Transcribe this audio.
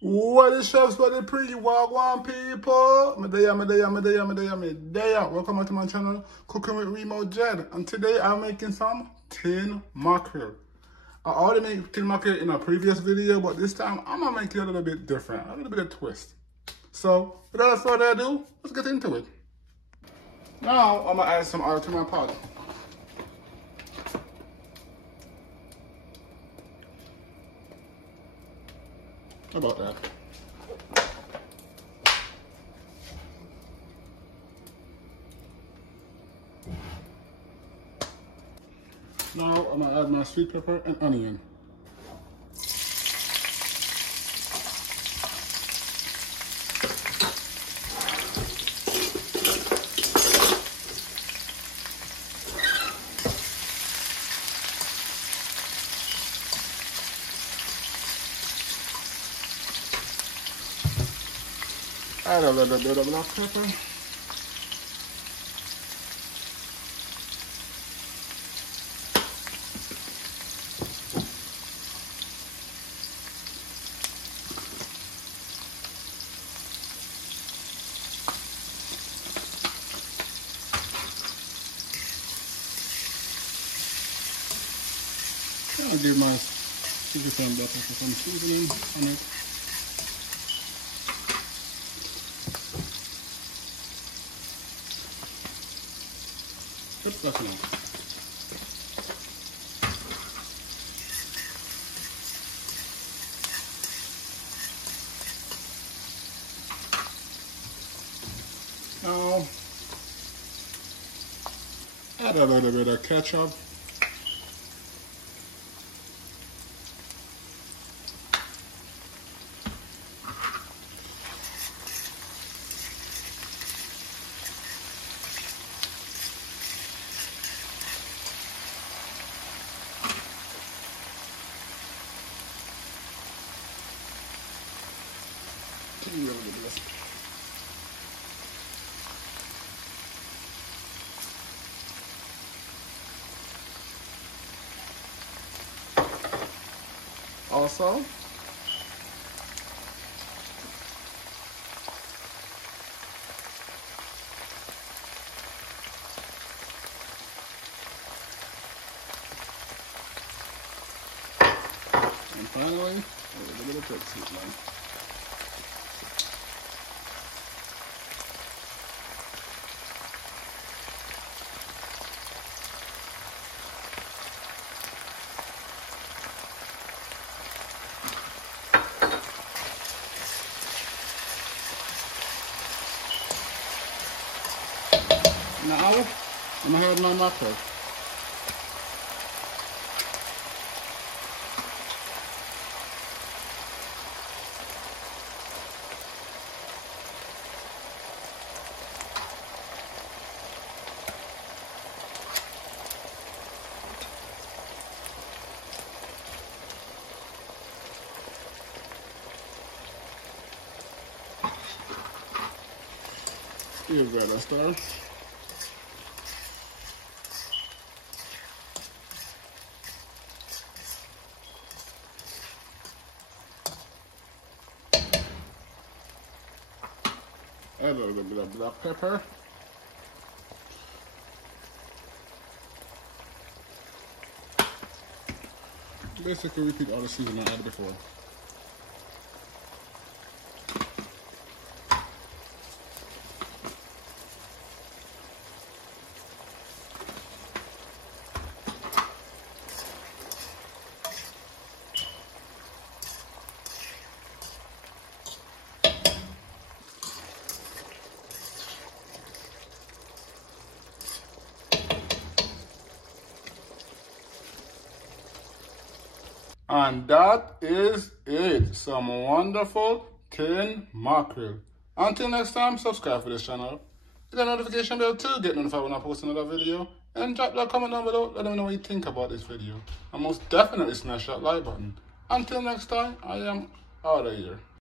What is chefs for the pre-wagwan people? Medea. Welcome back to my channel, Cooking with Remo Jed. And today I'm making some tin mackerel. I already made tin mackerel in a previous video, but this time I'm gonna make it a little bit different, a little bit of twist. So without further ado, let's get into it. Now I'm gonna add some oil to my pot. How about that? Now I'm gonna add my sweet pepper and onion. Add a little bit of black pepper. I'll give my chicken black pepper some seasoning on it. That's enough. Now, add a little bit of ketchup. Also, and finally, a little bit of turkey seasoning. Now, I'm going to add my mackerel. Give that a stir. Add a little bit of black pepper. Basically repeat all the seasoning I added before. And that is it. Some wonderful tin mackerel. Until next time, subscribe for this channel. Hit the notification bell to get notified when I post another video. And drop that comment down below. Let me know what you think about this video. And most definitely smash that like button. Until next time, I am out of here.